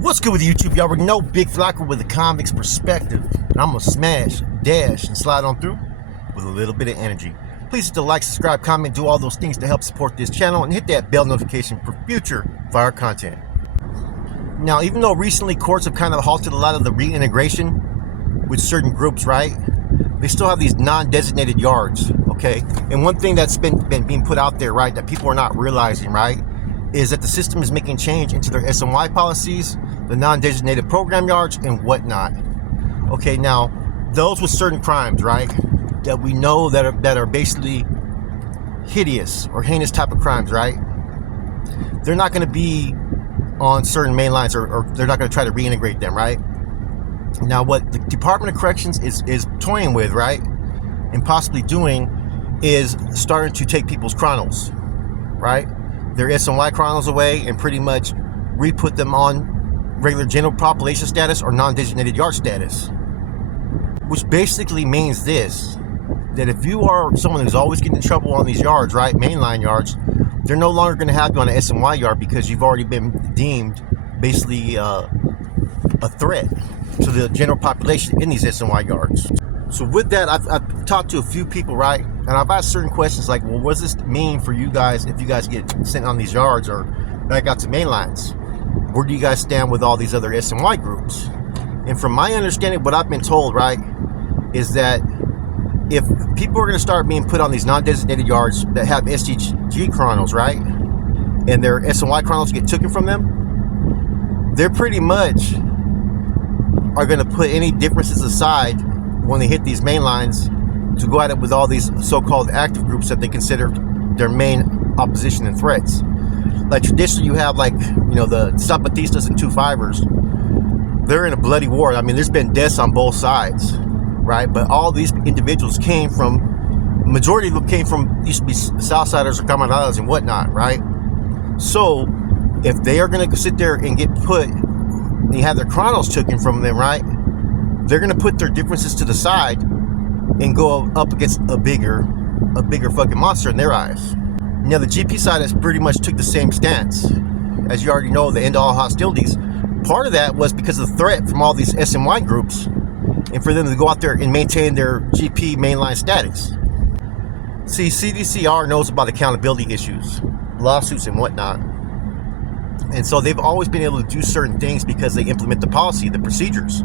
What's good with YouTube? You already know Big Flocker with a convict's perspective. And I'm going to smash, dash, and slide on through with a little bit of energy. Please hit the like, subscribe, comment, do all those things to help support this channel, and hit that bell notification for future fire content. Now, even though recently courts have kind of halted a lot of the reintegration with certain groups, right? They still have these non-designated yards, okay? And one thing that's been being put out there, right, that people are not realizing, right, is that the system is making change into their SMY policies, the non-designated program yards, and whatnot. Okay, now, those with certain crimes, right, that we know that are basically hideous or heinous type of crimes, right, they're not going to be on certain main lines, or they're not going to try to reintegrate them, right? Now, what the Department of Corrections is toying with, right, and possibly doing is starting to take people's chronos, right, their SMY chronos away and pretty much re-put them on regular general population status or non-designated yard status, which basically means this, that if you are someone who's always getting in trouble on these yards, right, mainline yards, they're no longer going to have you on an SMY yard because you've already been deemed basically a threat to the general population in these SMY yards. So with that, I've talked to a few people, right, and I've asked certain questions like, well, what does this mean for you guys if you guys get sent on these yards or back out to main lines? Where do you guys stand with all these other SMY groups? And from my understanding, what I've been told, right, is that if people are going to start being put on these non-designated yards that have STG chronos, right, and their SMY chronos get taken from them, they're pretty much are going to put any differences aside when they hit these main lines to go at it with all these so-called active groups that they consider their main opposition and threats. Like traditionally you have, like, you know, the Zapatistas and 2-5ers. They're in a bloody war. I mean, there's been deaths on both sides, right? But all these individuals came from, majority of them came from, used to be Southsiders or Camaradas and whatnot, right? So if they are going to sit there and get put, and you have their chronos taken from them, right, they're going to put their differences to the side and go up against a bigger fucking monster in their eyes. Now, the GP side has pretty much took the same stance. As you already know, the end all hostilities. Part of that was because of the threat from all these SMY groups and for them to go out there and maintain their GP mainline status. See, CDCR knows about accountability issues, lawsuits and whatnot. And so they've always been able to do certain things because they implement the policy, the procedures.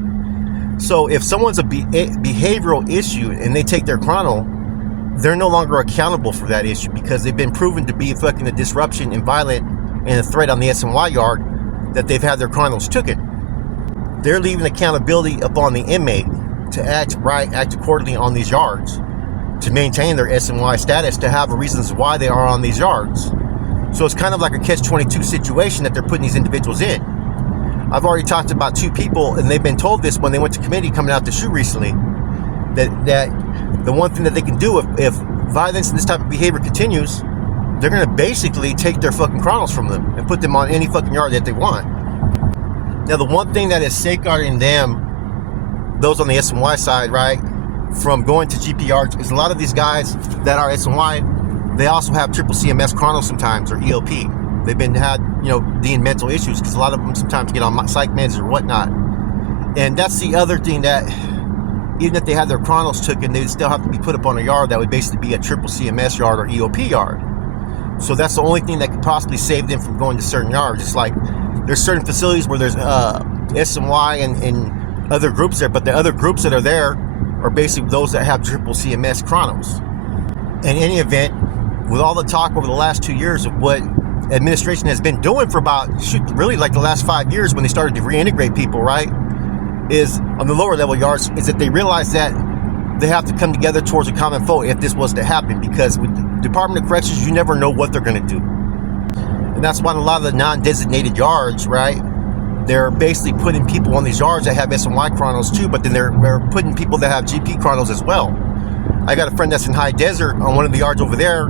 So if someone's a behavioral issue and they take their chrono, they're no longer accountable for that issue because they've been proven to be fucking a disruption and violent and a threat on the SMY yard that they've had their chronos taken. They're leaving accountability upon the inmate to act right, act accordingly on these yards, to maintain their SMY status, to have reasons why they are on these yards. So it's kind of like a catch-22 situation that they're putting these individuals in. I've already talked about two people, and they've been told this when they went to committee coming out to shoot recently, that the one thing that they can do if violence and this type of behavior continues, they're going to basically take their fucking chronos from them and put them on any fucking yard that they want. Now, the one thing that is safeguarding them, those on the SMY side, right, from going to GP yards, is a lot of these guys that are SMY, they also have triple CMS chronos sometimes, or EOP. They've had, you know, deemed mental issues because a lot of them sometimes get on psych meds or whatnot. And that's the other thing, that even if they had their chronos taken, they'd still have to be put up on a yard that would basically be a triple CMS yard or EOP yard. So that's the only thing that could possibly save them from going to certain yards. It's like there's certain facilities where there's SMY and other groups there, but the other groups that are there are basically those that have triple CMS chronos. In any event, with all the talk over the last 2 years of what administration has been doing for about, really like the last 5 years when they started to reintegrate people, right, is on the lower level yards, is that they realize that they have to come together towards a common foe if this was to happen, because with the Department of Corrections, you never know what they're going to do. And that's why a lot of the non-designated yards, right, they're basically putting people on these yards that have SMY chronos too, but then they're putting people that have GP chronos as well. I got a friend that's in High Desert on one of the yards over there,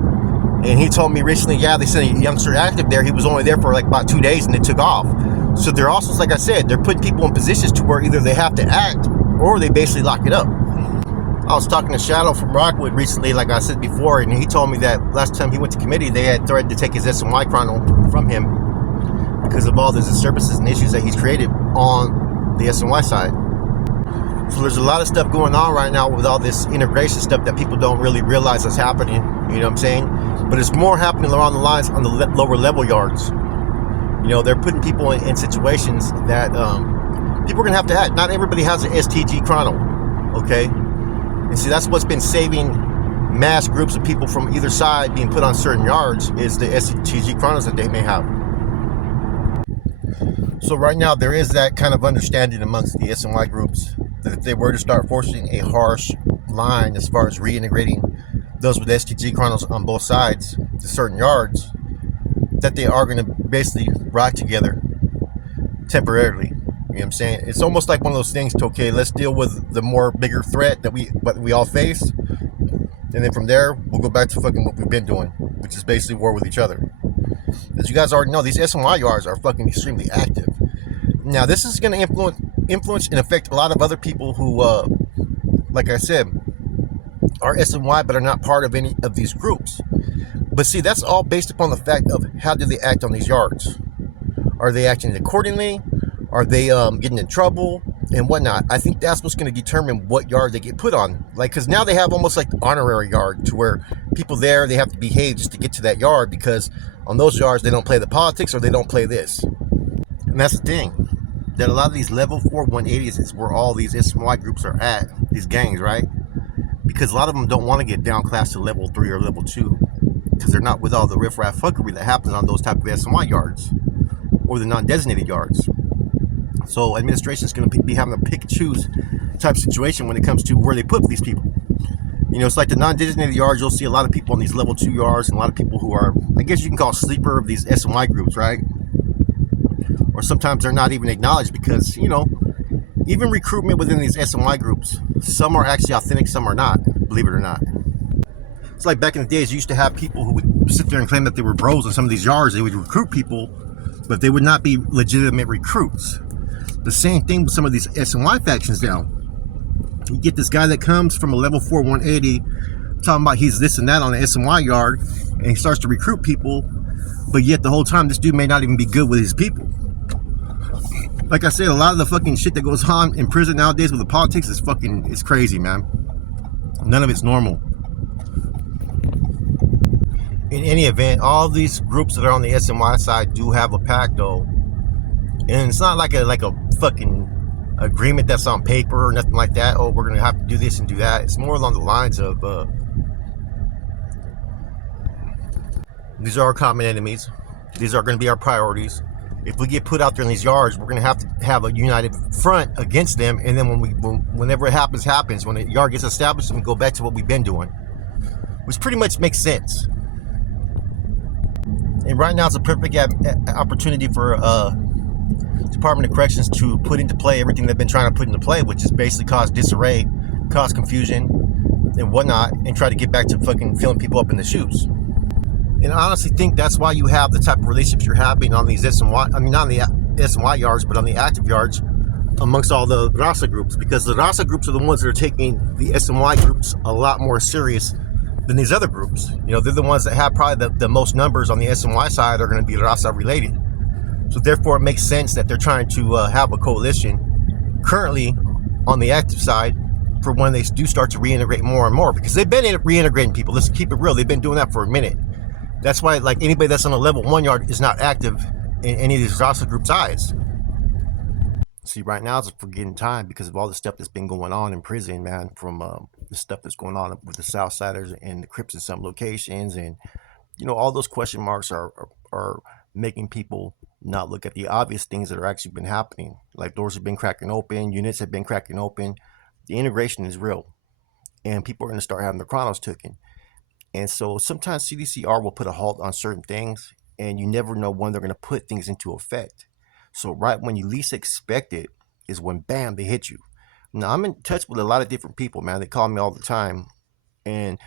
and he told me recently, yeah, they sent a youngster active there. He was only there for like about 2 days and they took off. So they're also, like I said, they're putting people in positions to where either they have to act or they basically lock it up. I was talking to Shadow from Rockwood recently, like I said before, and he told me that last time he went to committee, they had threatened to take his SMY chrono from him. because of all the disturbances and issues that he's created on the SNY side. So there's a lot of stuff going on right now with all this integration stuff that people don't really realize is happening. You know what I'm saying? But it's more happening along the lines on the lower level yards. You know, they're putting people in situations that people are going to have to act. Not everybody has an STG chrono, okay? And see, that's what's been saving mass groups of people from either side being put on certain yards is the STG chronos that they may have. So right now, there is that kind of understanding amongst the SNY groups that if they were to start forcing a harsh line as far as reintegrating those with STG chronos on both sides to certain yards, that they are going to basically rock together temporarily. You know what I'm saying? It's almost like one of those things to, okay, let's deal with the more bigger threat that we all face, and then from there we'll go back to fucking what we've been doing, which is basically war with each other. As you guys already know, these SNY yards are fucking extremely active. Now this is going to influence and affect a lot of other people who, like I said, are SNY but are not part of any of these groups. But see, that's all based upon the fact of how do they act on these yards. Are they acting accordingly? Are they getting in trouble and whatnot? I think that's what's going to determine what yard they get put on. Like, because now they have almost like the honorary yard to where people there, they have to behave just to get to that yard, because on those yards they don't play the politics or they don't play this. And that's the thing, that a lot of these level 4 180s is where all these SNY groups are at, these gangs, right? Because a lot of them don't want to get down class to level 3 or level 2, because they're not with all the riffraff fuckery that happens on those type of SNY yards or the non-designated yards. So administration is going to be having a pick and choose type situation when it comes to where they put these people. You know, it's like the non-designated yards, you'll see a lot of people on these level 2 yards and a lot of people who are, I guess you can call sleeper of these SNY groups, right? Or sometimes they're not even acknowledged because, you know, even recruitment within these SNY groups, some are actually authentic, some are not, believe it or not. It's like back in the days, you used to have people who would sit there and claim that they were bros in some of these yards. They would recruit people, but they would not be legitimate recruits. The same thing with some of these SNY factions now. You get this guy that comes from a level 4 180 talking about he's this and that on the SNY yard, and he starts to recruit people, but yet the whole time this dude may not even be good with his people. Like I said, a lot of the fucking shit that goes on in prison nowadays with the politics is fucking, it's crazy, man. None of it's normal. In any event, all these groups that are on the SNY side do have a pact, though, and it's not like a fucking agreement that's on paper or nothing like that. Oh, we're gonna have to do this and do that. It's more along the lines of these are our common enemies. These are going to be our priorities. If we get put out there in these yards, we're going to have a united front against them. And then whenever it happens. When a yard gets established, and we go back to what we've been doing, which pretty much makes sense. And right now, it's a perfect opportunity for Department of Corrections to put into play everything they've been trying to put into play, which is basically cause disarray, cause confusion, and whatnot, and try to get back to fucking filling people up in the shoes. And I honestly think that's why you have the type of relationships you're having on these SNY, I mean, not on the SNY yards, but on the active yards amongst all the Raza groups, because the Raza groups are the ones that are taking the SNY groups a lot more serious than these other groups. You know, they're the ones that have probably the most numbers on the SNY side are going to be Raza related. So therefore, it makes sense that they're trying to have a coalition currently on the active side for when they do start to reintegrate more and more, because they've been reintegrating people. Let's keep it real. They've been doing that for a minute. That's why, like, anybody that's on a level 1 yard is not active in any of these Raza groups' eyes. See, right now it's a forgetting time because of all the stuff that's been going on in prison, man, from the stuff that's going on with the Southsiders and the Crips in some locations. And, you know, all those question marks are making people not look at the obvious things that are actually been happening. Like, doors have been cracking open, units have been cracking open. The integration is real. And people are going to start having their chronos taken. And so sometimes CDCR will put a halt on certain things, and you never know when they're going to put things into effect. So right when you least expect it is when, bam, they hit you. Now, I'm in touch with a lot of different people, man. They call me all the time. And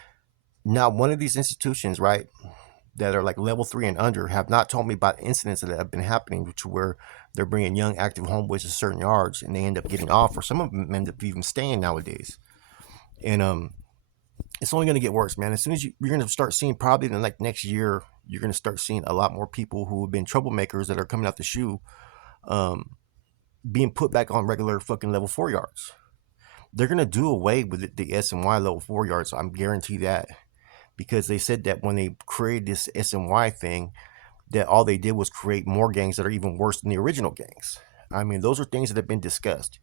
not one of these institutions, right, that are like level 3 and under have not told me about incidents that have been happening to where they're bringing young active homeboys to certain yards and they end up getting off, or some of them end up even staying nowadays. And it's only going to get worse, man. As soon as you're going to start seeing, probably in the like next year, you're going to start seeing a lot more people who have been troublemakers that are coming out the shoe, um, being put back on regular fucking level 4 yards. They're going to do away with the S and Y level 4 yards. I'm guarantee that, because they said that when they created this S and Y thing, that all they did was create more gangs that are even worse than the original gangs. I mean, those are things that have been discussed.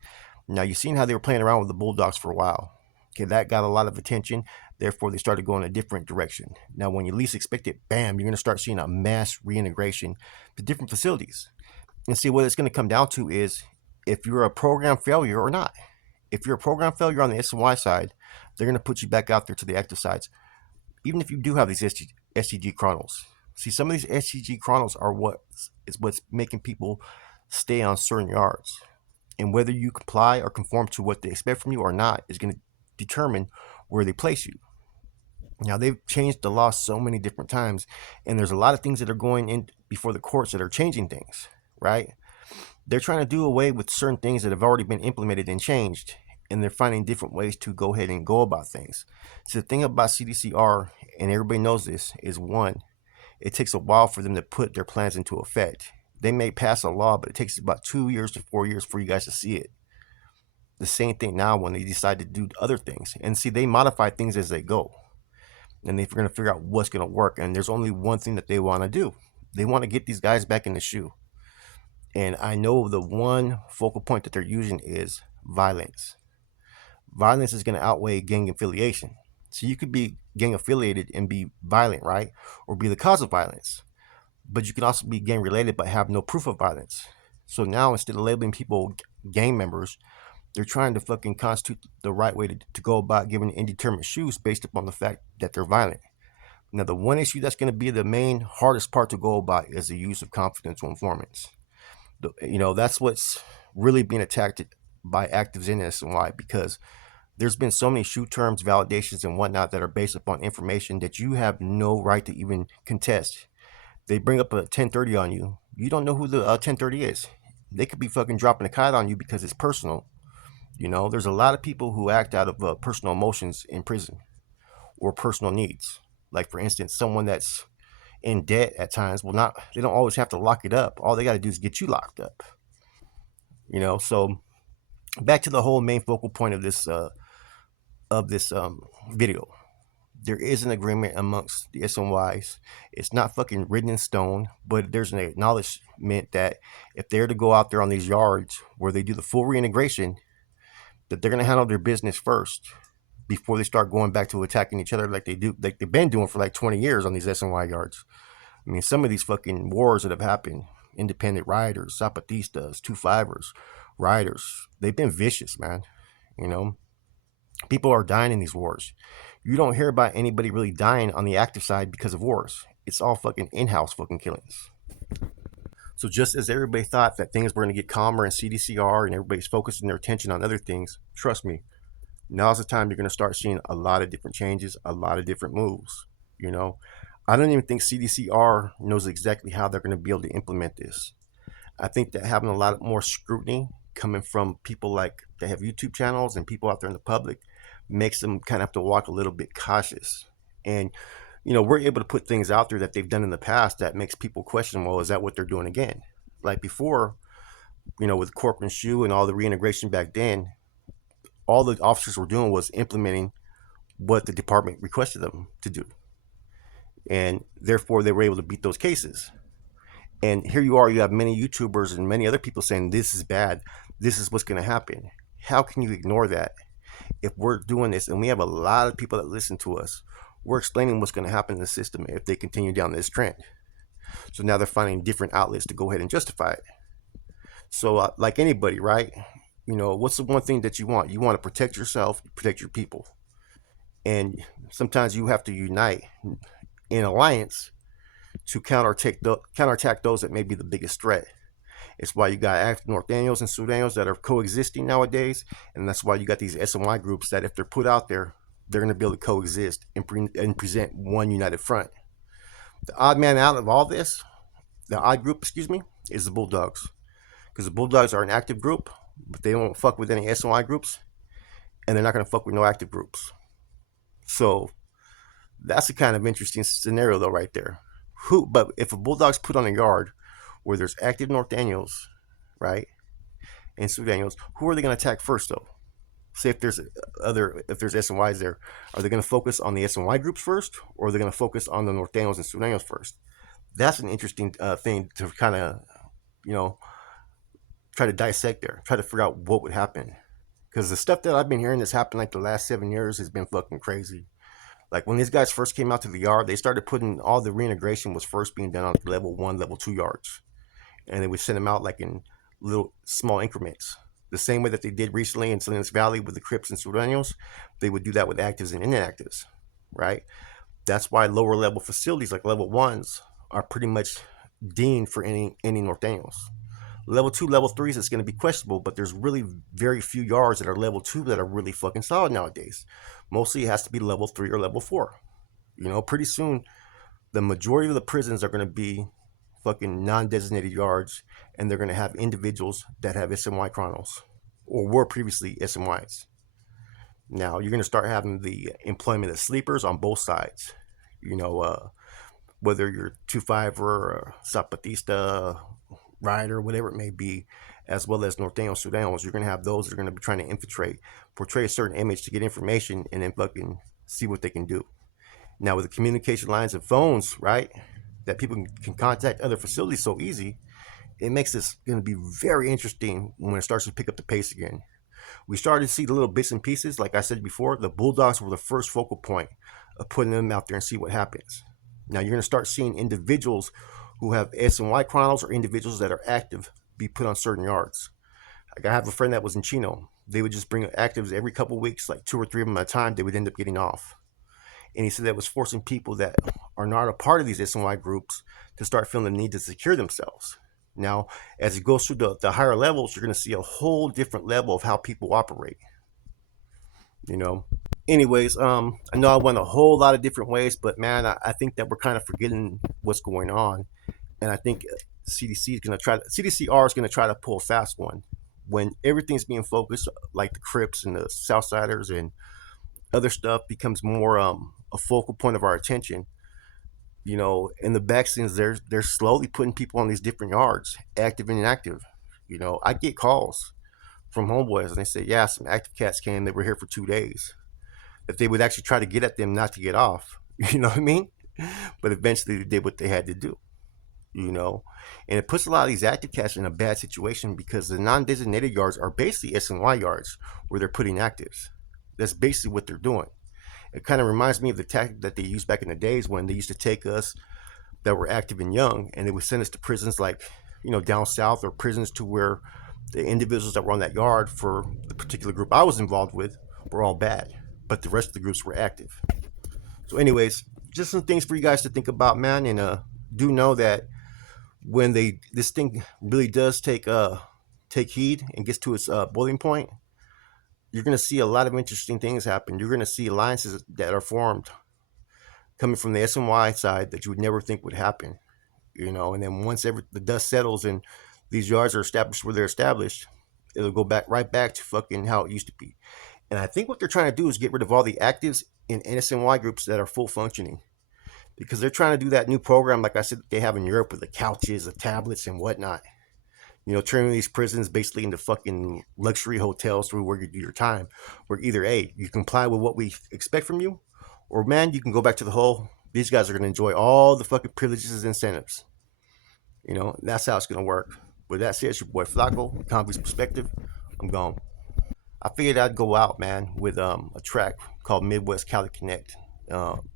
Now, you've seen how they were playing around with the Bulldogs for a while. Okay, that got a lot of attention. Therefore, they started going a different direction. Now, when you least expect it, bam, you're going to start seeing a mass reintegration to different facilities. And see, what it's going to come down to is if you're a program failure or not. If you're a program failure on the S and Y side, they're going to put you back out there to the active sides, even if you do have these SCG chronos. See, some of these SCG chronos are what's making people stay on certain yards. And whether you comply or conform to what they expect from you or not is going to determine where they place you. Now, they've changed the law so many different times, and there's a lot of things that are going in before the courts that are changing things, right? They're trying to do away with certain things that have already been implemented and changed, and they're finding different ways to go ahead and go about things. So the thing about CDCR, and everybody knows this, is one, it takes a while for them to put their plans into effect. They may pass a law, but it takes about 2 years to 4 years for you guys to see it. The same thing now when they decide to do other things. And see, they modify things as they go. And they're going to figure out what's going to work. And there's only one thing that they want to do. They want to get these guys back in the shoe. And I know the one focal point that they're using is violence. Violence is going to outweigh gang affiliation. So you could be gang affiliated and be violent, right? Or be the cause of violence. But you can also be gang related but have no proof of violence. So now instead of labeling people gang members, they're trying to fucking constitute the right way to go about giving indeterminate shoes based upon the fact that they're violent. Now, the one issue that's going to be the main hardest part to go about is the use of confidential informants. That's what's really being attacked by actives in SNY, because there's been so many shoe terms, validations, and whatnot that are based upon information that you have no right to even contest. They bring up a 1030 on you. You don't know who the 1030 is. They could be fucking dropping a kite on you because it's personal. There's a lot of people who act out of personal emotions in prison or personal needs. Like, for instance, someone that's in debt at times, they don't always have to lock it up. All they got to do is get you locked up. So back to the whole main focal point of this video. There is an agreement amongst the SNYs. It's not fucking written in stone, but there's an acknowledgement that if they're to go out there on these yards where they do the full reintegration, that they're going to handle their business first before they start going back to attacking each other like they've been doing for like 20 years on these SNY yards. I mean, some of these fucking wars that have happened, independent rioters, Zapatistas, 2-5ers, rioters, they've been vicious, man. People are dying in these wars. You don't hear about anybody really dying on the active side because of wars. It's all fucking in-house fucking killings. So just as everybody thought that things were going to get calmer in CDCR and everybody's focusing their attention on other things, trust me, now's the time you're going to start seeing a lot of different changes, a lot of different moves. I don't even think CDCR knows exactly how they're going to be able to implement this. I think that having a lot more scrutiny coming from people like that have YouTube channels and people out there in the public makes them kind of have to walk a little bit cautious. And we're able to put things out there that they've done in the past that makes people question, well, is that what they're doing again? Like before, with Corp and Shoe and all the reintegration back then, all the officers were doing was implementing what the department requested them to do. And therefore, they were able to beat those cases. And here you are, you have many YouTubers and many other people saying, this is bad. This is what's going to happen. How can you ignore that? If we're doing this, and we have a lot of people that listen to us, we're explaining what's going to happen in the system if they continue down this trend. So now they're finding different outlets to go ahead and justify it. So like anybody, right? What's the one thing that you want? You want to protect yourself, protect your people. And sometimes you have to unite in alliance to counterattack those that may be the biggest threat. It's why you got active North Daniels and Sudanos that are coexisting nowadays, and that's why you got these SNY groups that if they're put out there, they're going to be able to coexist and present one united front. The odd man out of all this, the odd group, is the Bulldogs. Because the Bulldogs are an active group, but they won't fuck with any SNY groups, and they're not going to fuck with no active groups. So that's a kind of interesting scenario, though, right there. But if a bulldog's put on a yard where there's active North Daniels, right, and Sioux Daniels, who are they going to attack first, though? Say if there's S and Ys there, are they going to focus on the S and Y groups first, or are they going to focus on the North Daniels and Sioux Daniels first? That's an interesting thing to kind of, you know, try to dissect there, try to figure out what would happen. Because the stuff that I've been hearing that's happened like the last 7 years has been fucking crazy. Like when these guys first came out to the yard, they started putting all the reintegration was first being done on level 1, level 2 yards, and they would send them out like in little small increments. The same way that they did recently in Salinas Valley with the Crips and Sureños, they would do that with actives and inactives, right? That's why lower level facilities like level 1s are pretty much deemed for any North Daniels. Level 2, level 3s, it's going to be questionable, but there's really very few yards that are level 2 that are really fucking solid nowadays. Mostly it has to be level 3 or level 4. You know, pretty soon, the majority of the prisons are going to be fucking non-designated yards, and they're going to have individuals that have SMY chronos, or were previously SMYs. Now, you're going to start having the employment of sleepers on both sides. You know, whether you're 2-5 or Zapatista, rider, whatever it may be, as well as North Daniels, Sudanos, you're going to have those that are going to be trying to infiltrate, portray a certain image to get information, and then fucking see what they can do. Now, with the communication lines and phones, right, that people can contact other facilities so easy, it makes this going to be very interesting when it starts to pick up the pace again. We started to see the little bits and pieces. Like I said before, the Bulldogs were the first focal point of putting them out there and see what happens. Now, you're going to start seeing individuals who have S and Y chronos or individuals that are active be put on certain yards. Like I have a friend that was in Chino. They would just bring actives every couple of weeks, like 2 or 3 of them at a time. They would end up getting off. And he said that was forcing people that are not a part of these S and Y groups to start feeling the need to secure themselves. Now, as it goes through the higher levels, you're going to see a whole different level of how people operate. You know? Anyways, I know I went a whole lot of different ways, but man, I think that we're kind of forgetting what's going on. And I think CDCR is going to try to pull a fast one when everything's being focused, like the Crips and the Southsiders and other stuff becomes more a focal point of our attention. You know, in the back scenes, they're slowly putting people on these different yards, active and inactive. You know, I get calls from homeboys and they say, yeah, some active cats came, they were here for 2 days. If they would actually try to get at them not to get off, you know what I mean? But eventually they did what they had to do, you know? And it puts a lot of these active cats in a bad situation because the non-designated yards are basically S&Y yards where they're putting actives. That's basically what they're doing. It kind of reminds me of the tactic that they used back in the days when they used to take us that were active and young and they would send us to prisons like, you know, down south, or prisons to where the individuals that were on that yard for the particular group I was involved with were all bad, but the rest of the groups were active. So anyways, just some things for you guys to think about, man. And do know that when this thing really does take heed and gets to its boiling point, you're going to see a lot of interesting things happen. You're going to see alliances that are formed coming from the SNY side that you would never think would happen, you know. And then once the dust settles and these yards are established where they're established, it'll go right back to fucking how it used to be. And I think what they're trying to do is get rid of all the actives in SNY groups that are full functioning, because they're trying to do that new program, like I said, that they have in Europe with the couches, the tablets, and whatnot. You know, turning these prisons basically into fucking luxury hotels where you do your time. Where either A, you comply with what we expect from you, or man, you can go back to the hole. These guys are going to enjoy all the fucking privileges and incentives. You know, that's how it's going to work. With that said, it's your boy Flacco, Convict's Perspective. I'm gone. I figured I'd go out, man, with a track called Midwest Cali Connect.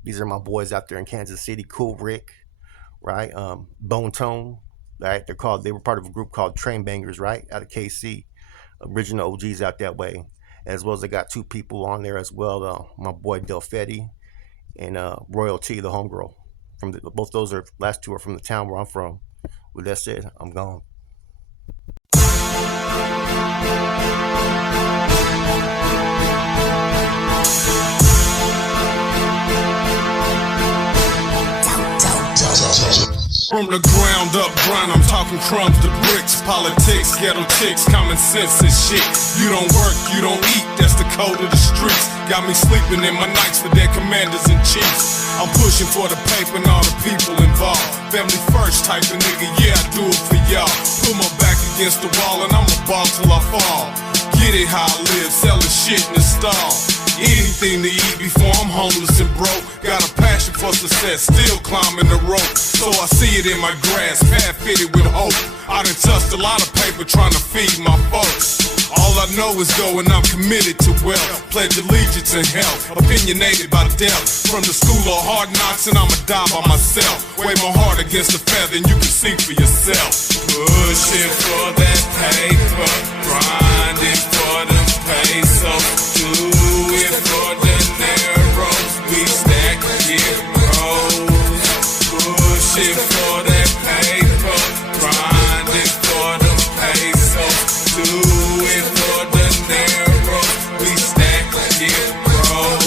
These are my boys out there in Kansas City. Cool Rick, right? Bone Tone, right? They were part of a group called Train Bangers, right? Out of KC. Original OGs out that way. As well as I got 2 people on there as well. My boy Delfetti and Royalty, the homegirl. Both those last 2 are from the town where I'm from. With that said, I'm gone. From the ground up grind, I'm talking crumbs to bricks. Politics, ghetto chicks, common sense and shit. You don't work, you don't eat, that's the code of the streets. Got me sleeping in my nights for their commanders and chiefs. I'm pushing for the paper and all the people involved. Family first type of nigga, yeah, I do it for y'all. Put my back against the wall and I'ma ball till I fall. Get it how I live, selling shit in the stall. Anything to eat before I'm homeless and broke. Got a passion for success, still climbing the rope. So I see it in my grass, path fitted with hope. I done touched a lot of paper trying to feed my folks. All I know is go and I'm committed to wealth. Pledge allegiance and health, opinionated by death. From the school of hard knocks and I'ma die by myself. Weigh my heart against the feather and you can see for yourself. Pushing for that paper, grinding for them pesos. Do it for the narrows, we stack heroes. Pushing for that paper, grinding for them pesos. Do it for the narrows, we stack heroes.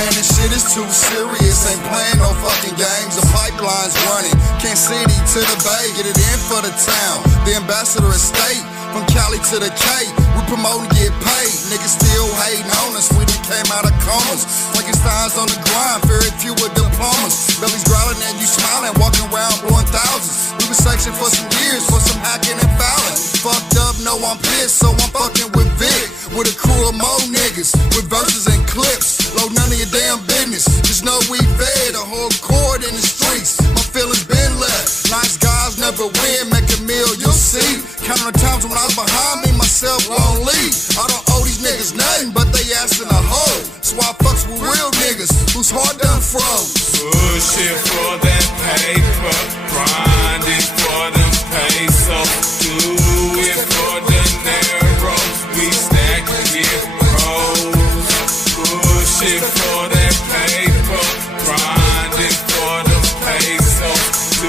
Man, this shit is too serious, ain't playing no fucking games. The pipeline's running, Kansas City to the Bay, get it in for the town. The ambassador of state, from Cali to the K, we promote and get paid. Niggas still hating on us, we done came out of comas. Frankenstein's on the grind, very few with diplomas. Bellies growling and you smiling, walking around blowing thousands. We been searching for some years, for some hacking and fouling. Fucked up, no I'm pissed, so I'm fucking with Vic. With a crew of more niggas, with verses and clips. Load none of your damn business, just know we fed a whole chord in the streets. My feelings been left, nice guys never win, make a meal, you'll see. Counting the times when I was behind me, myself won't leave. I don't owe these niggas nothing, but they asking a hoe. So I fucks with real niggas, whose heart done froze. Pushing for that paper, grinding for them pesos. Do it for the narrows, we stack heroes. Pushing for that paper, grinding for them pesos. Do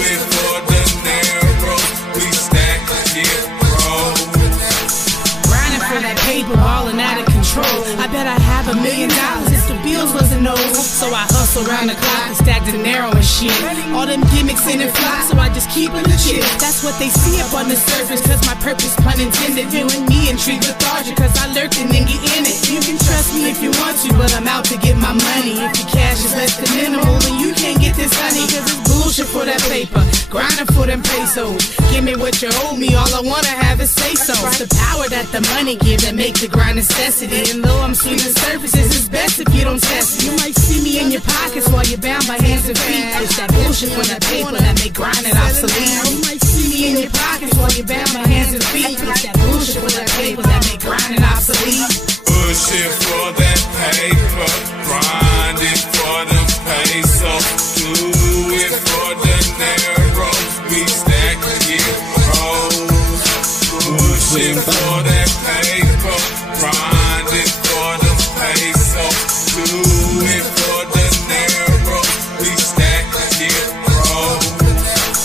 it for the narrows, we stack heroes. Grinding for that paper, ballin' out of control. I bet I have $1 million if the bills wasn't over. So I hustle around the clock and stack the narrow and shit. All them gimmicks in and fly, so I just keep it legit. That's what they see up on the surface, cause my purpose, pun intended. You and me intrigued lethargic, cause I lurked and then get in it. You can trust me if you want to, but I'm out to get my money. If your cash is less than minimal, then you can't get this honey. Cause it's bullshit for that paper, grinding for them pesos. Give me what you owe me, all I wanna have is say so. It's the power that the money give that make the grind necessity. And though I'm sweeping surfaces, it's best if you don't test it. You might see me in your pockets while you're bound by hands and feet. It's that bullshit for that paper that make grinding obsolete. You might see me in your pockets while you're bound by hands and feet. It's that bullshit for that paper that make grinding obsolete. Pushing for that paper, grinding for them pesos. Do it for the narrows, we stack heroes. Pushing for that paper, grinding for them pesos. Do it for the narrows, we stack heroes.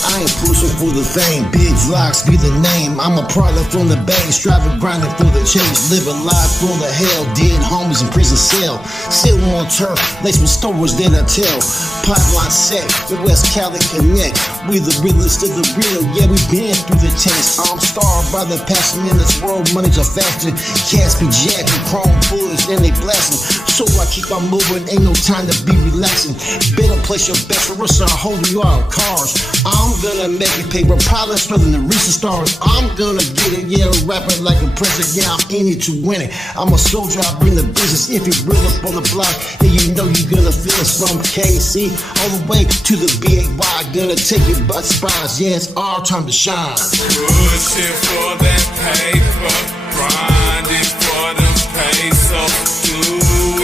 I ain't pushing for the fame, big vlogs be the name. I'm a product from the bay, striving, grinding for the change. Living life for the hell, dead homies in prison cell. Still on turf, laced with stories that I tell. Pipeline set, with West Cali Connect. We the realest of the real, yeah, we been through the test. I'm starved by the passion in this world, money's a factor. Cats be jacking, chrome bullets, and they blasting. So I keep on moving, ain't no time to be relaxing. Better place your bets for us, I'm holding you out cars. I'm gonna make it paper pilots rather than recent stars. I'm gonna get it, yeah, rapping like a president, yeah, I'm in it to win it. I'm a soldier, I bring the business. If you real up on the block, and you know you're gonna feel it. From KC all the way to the BAY, gonna take it by surprise, yeah, it's our time to shine. Pushing for that paper, grinding for them pesos. Do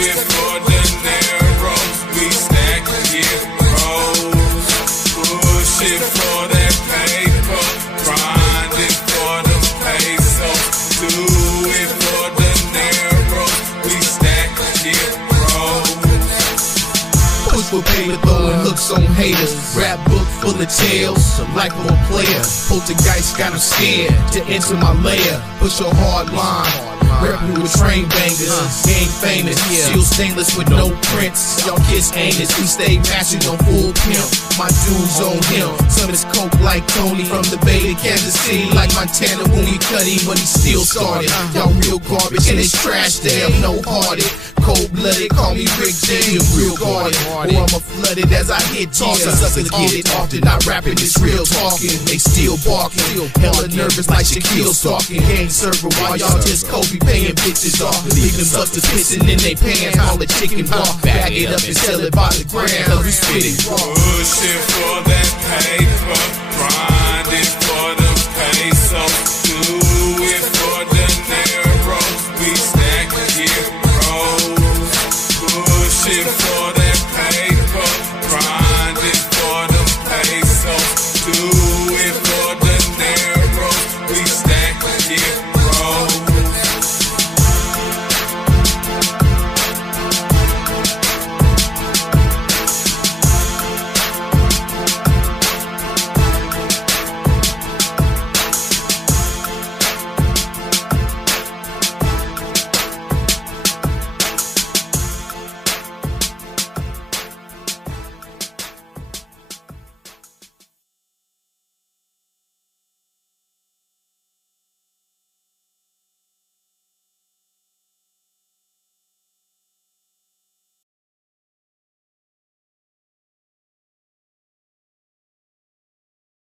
it for the narrows, we stack heroes. Pushing for that paper, grinding for them pesos. Do it for the narrows, we stack heroes. Push for paper, throwing looks on haters. Rap book full of tales, the life of a player. Poltergeist got him scared to enter my lair. Push a hard line, Reppin' with train bangers, gang famous, still stainless with no prints. Y'all kids anus, we stay mastered on full pimp. My dudes on him, some is coke like Tony from the Bay to Kansas City, like Montana when we cut him, but he still started. Y'all real garbage and it's trash, they have no hearted. Cold-blooded, call me Rick J, real guarded. Or I'm a flooded as I hit talking. Suckers get it often, not rapping, it's real talking. They still barking, hella nervous like Shaquille stalking. Gang server while y'all just Kobe paying bitches off. Leaving busters pissing in they pants, call it chicken walk. Bag it up and sell it by the gram, cause we spit it raw. Pushing for that paper, grinding for the peso. Do it for the narrow, we stack it. Pushing for that paper, grinding for the peso. Do it for the narrow, we stack it.